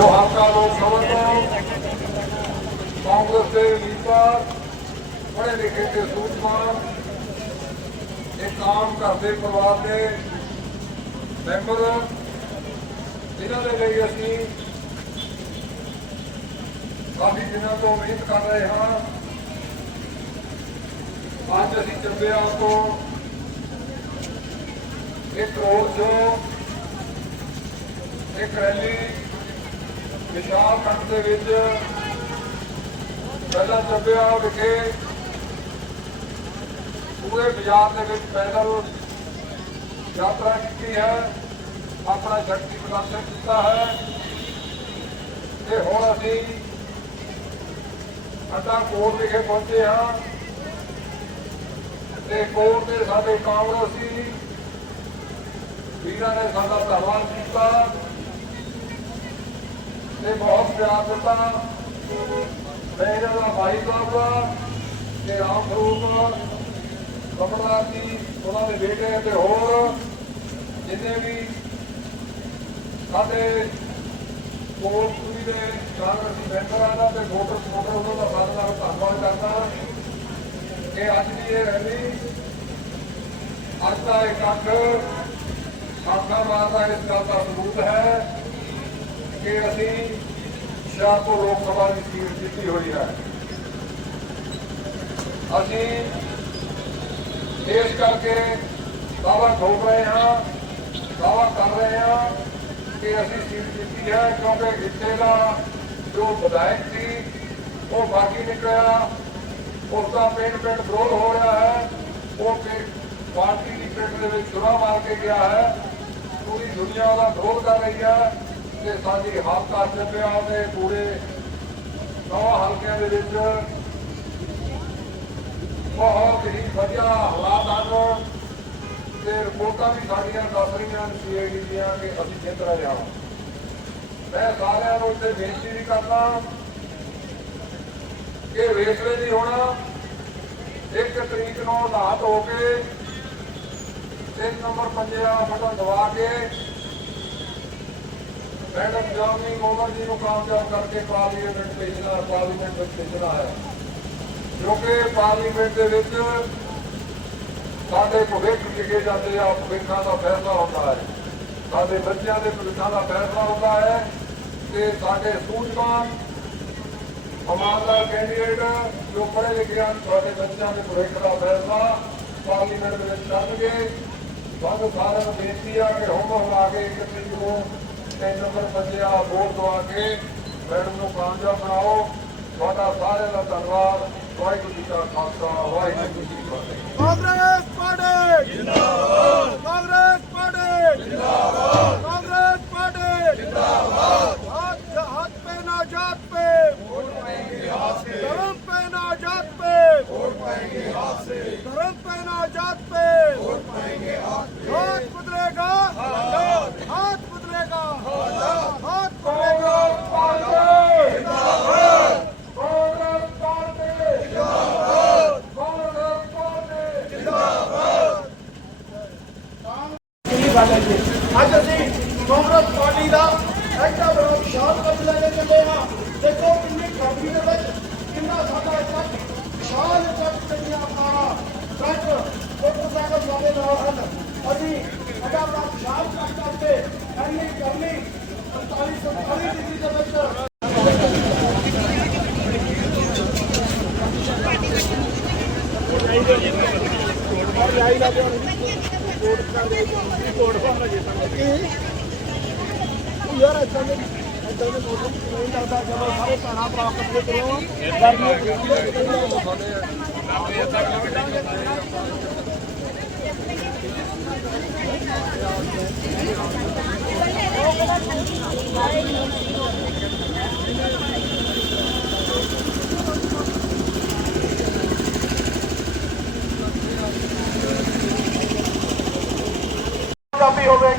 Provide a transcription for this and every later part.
ਜੋ ਹਲਕਾ ਲੋਕ ਸਭਾ ਤੋਂ ਕਾਂਗਰਸ ਦੇ ਉਮੀਦਵਾਰ ਪੜ੍ਹੇ ਲਿਖੇ ਤੇ ਸੂਝਵਾਨ ਇੱਕ ਆਮ ਘਰ ਦੇ ਪਰਿਵਾਰ ਦੇ ਮੈਂਬਰ ਜਿਨ੍ਹਾਂ ਦੇ ਲਈ ਅਸੀਂ ਕਾਫੀ ਦਿਨਾਂ ਤੋਂ ਉਮੀਦ ਕਰ ਰਹੇ ਹਾਂ। ਅੱਜ ਅਸੀਂ ਚੱਬਿਆਂ ਤੋਂ ਇੱਕ ਰੋਡ ਸ਼ੋ ਇੱਕ ਰੈਲੀ ਵਿਸ਼ਾਲ ਖੰਡ ਦੇ ਵਿੱਚ ਪਹਿਲਾਂ ਚੱਬਿਆ ਵਿਖੇ ਪੂਰੇ ਬਾਜ਼ਾਰ ਦੇ ਵਿੱਚ ਪੈਦਲ ਯਾਤਰਾ ਕੀਤੀ ਹੈ। ਆਪਣਾ ਸ਼ਕਤੀ ਪ੍ਰਦਰਸ਼ਨ ਕੀਤਾ ਹੈ। ਤੇ ਹੁਣ ਅਸੀਂ ਅੱਡਾ ਕੋਟ ਵਿਖੇ ਪਹੁੰਚੇ ਹਾਂ। ਤੇ ਕੋਟ ਦੇ ਸਾਡੇ ਕਾਂਗਰਸੀ ਵੀਰਾਂ ਨੇ ਸਾਡਾ ਧੰਨਵਾਦ ਕੀਤਾ। ਤੇ ਬਹੁਤ ਪਿਆਰ ਦਿੱਤਾ। ਮੈਂ ਦਾ ਭਾਈ ਸਾਹਿਬ ਤੇ ਰਾਮ ਸਰੂਪ ਕਮਲਨਾਥ ਜੀ, ਉਹਨਾਂ ਦੇ ਬੇਟੇ ਤੇ ਹੋਰ ਜਿੰਨੇ ਵੀ ਸਾਡੇ ਕੋਲ ਪੂਰੀ ਦੇ ਕਾਂਗਰਸੀ ਮੈਂਬਰਾਂ ਦਾ ਤੇ ਵੋਟਰ ਸਪੋਰਟਰ ਉਹਨਾਂ ਦਾ ਸਾਰਿਆਂ ਦਾ ਧੰਨਵਾਦ ਕਰਦਾ। ਕਿ ਅੱਜ ਦੀ ਇਹ ਰੈਲੀ, ਅੱਜ ਦਾ ਇਕੱਠ ਸਾਖਾ ਮਾਰਦਾ ਇਸ ਗੱਲ ਦਾ ਸਬੂਤ ਹੈ। ਕਿ ਅਸੀਂ ਸ਼ਾਹਪੁਰ ਲੋਕ ਸਭਾ ਦੀ ਸੀਟ ਜਿੱਤੀ ਹੋਈ ਹੈ। ਅਸੀਂ ਇਸ ਕਰਕੇ ਦਾਵਾ ਠੋਕ ਰਹੇ ਹਾਂ ਦਾਵਾ ਕਰ ਰਹੇ ਹਾਂ ਕਿ ਅਸੀਂ ਸੀਟ ਜਿੱਤੀ ਹੈ, ਕਿਉਂਕਿ ਇੱਥੇ ਦਾ ਜੋ ਵਿਧਾਇਕ ਸੀ, ਉਹ ਬਾਕੀ ਨਿਕਲਿਆ, ਉਸ ਦਾ ਪਿੰਡ ਪਿੰਡ ਵਿਰੋਧ ਹੋ ਰਿਹਾ ਹੈ, ਉਹ ਪਾਰਟੀ ਦੀ ਪਿੰਡ ਦੇ ਵਿੱਚ ਛੁਰਾ ਮਾਰ ਕੇ ਗਿਆ ਹੈ, ਪੂਰੀ ਦੁਨੀਆ ਉਹਦਾ ਵਿਰੋਧ ਕਰ ਰਹੀ ਹੈ। ਤੇ ਸਾਡੀ ਹਾਲਤਾਂ ਚੱਲਿਆ ਦੇ ਪੂਰੇ ਨੌ ਹਲਕਿਆਂ ਦੇ ਵਿੱਚ ਬਹੁਤ ਹੀ ਵਧੀਆ ਹਾਲਾਤ ਹਨ। ਤੇ ਰਿਪੋਰਟਾਂ ਵੀ ਸਾਡੀਆਂ ਦੱਸ ਰਹੀਆਂ ਸੀਆਈਡੀ ਦੀਆਂ ਕਿ ਅਸੀਂ ਜਿੱਤ ਰਹੇ ਹਾਂ। ਮੈਂ ਸਾਰਿਆਂ ਨੂੰ ਇੱਥੇ ਬੇਨਤੀ ਵੀ ਕਰਦਾ ਕਿ ਵੇਸਲੇ ਨਹੀਂ ਹੋਣਾ ਇੱਕ ਤਰੀਕ ਨੂੰ ਨਹਾ ਹੋ ਕੇ ਤਿੰਨ ਨੰਬਰ ਪੰਜਿਆ ਬਟਨ ਦਬਾ ਕੇ ਮੈਡਮ ਜਾਮੀ ਮੋਹਨ ਜੀ ਨੂੰ ਕਾਮਯਾਬ ਕਰਕੇ ਪਾਰਲੀਮੈਂਟ ਭੇਜਣਾ ਪਾਰਲੀਮੈਂਟ ਵਿੱਚ ਭੇਜਣਾ ਹੈ। ਕਿਉਂਕਿ ਪਾਰਲੀਮੈਂਟ ਦੇ ਵਿੱਚ ਸਾਡੇ ਭਵਿੱਖ ਲਿਖੇ ਜਾਂਦੇ ਆ, ਭਵਿੱਖਾਂ ਦਾ ਫੈਸਲਾ ਹੁੰਦਾ ਹੈ। ਸਾਡੇ ਬੱਚਿਆਂ ਦੇ ਭਵਿੱਖਾਂ ਦਾ ਫੈਸਲਾ ਹੁੰਦਾ ਹੈ ਤੇ ਸਾਡੇ ਸੂਝਵਾਨ ਇਮਾਨਦਾਰ ਕੈਂਡੀਡੇਟ ਜੋ ਪੜ੍ਹੇ ਲਿਖੇ ਹਨ ਤੁਹਾਡੇ ਬੱਚਿਆਂ ਦੇ ਭਵਿੱਖ ਦਾ ਫੈਸਲਾ ਪਾਰਲੀਮੈਂਟ ਦੇ ਵਿੱਚ ਕਰਨਗੇ। ਤੁਹਾਨੂੰ ਸਾਰਿਆਂ ਨੂੰ ਬੇਨਤੀ ਆ ਕਿ ਹੁਣ ਹੁਮਾ ਕੇ ਇੱਕ ਤਰੀਕ ਨੂੰ ਤਿੰਨ ਨੰਬਰ ਬੱਜੇ ਵਾਲਾ ਦਵਾ ਕੇ ਮੈਡਮ ਨੂੰ ਕਾਮਯਾਬ ਬਣਾਓ। ਤੁਹਾਡਾ ਸਾਰਿਆਂ ਦਾ ਧੰਨਵਾਦ। ਵਾਹਿਗੁਰੂ ਜੀ ਕਾ Khalsa, Waheguru ji Congress party! Congress party! Congress party! ਹੱਥ ਹੱਥ ਨਾ ਜਾਤ ਪੇ। ਅੱਜ ਅਸੀਂ ਕਾਂਗਰਸ ਪਾਰਟੀ ਦਾ ਐਡਾ ਬੜਾ ਵਿਸ਼ਾਲ ਕੱਟ ਲੈ ਚੱਲੇ ਹਾਂ। ਦੇਖੋ ਕਿੰਨੀ ਗਰਮੀ ਦੇ ਵਿੱਚ, ਕਿੰਨਾ ਸਾਡਾ ਇਕੱਠ ਵਿਸ਼ਾਲ ਇਕੱਠ ਚੱਲੀਆਂ ਕਾਰਾਂ ਟਰੱਕ, ਮੋਟਰਸਾਈਕਲ ਵਾਲੇ ਨਾਲ ਹਨ। ਅਸੀਂ ਐਡਾ ਬੜਾ ਵਿਸ਼ਾਲ ਕੱਟ ਕਰਕੇ ਇੰਨੀ ਗਰਮੀ 45 47 ਡਿਗਰੀ ਦੇ ਵਿੱਚ ਯਾਰ ਇਦਾਂ ਦੇ ਇਦਾਂ ਦੇ ਮੌਸਮ ਨਹੀਂ ਲੱਗਦਾ ਜਦੋਂ ਸਾਰੇ ਭੈਣਾਂ ਭਰਾ ਇਕੱਠੇ ਕਰੋ। ਕਾਮਯਾਬੀ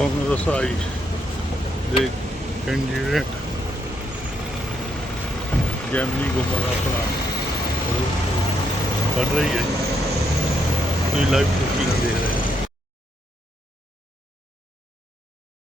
ਕਾਂਗਰਸ ਆਈ ਦੇ ਕੈਂਡੀਡੇਟ ਜੈਮਨੀ ਗੁਮਰ ਆਪਣਾ ਕੱਢ ਰਹੀ ਹੈ ਜੀ ਤੁਸੀਂ ਲਾਈਵ ਤਸਵੀਰਾਂ ਦੇਖ ਰਹੇ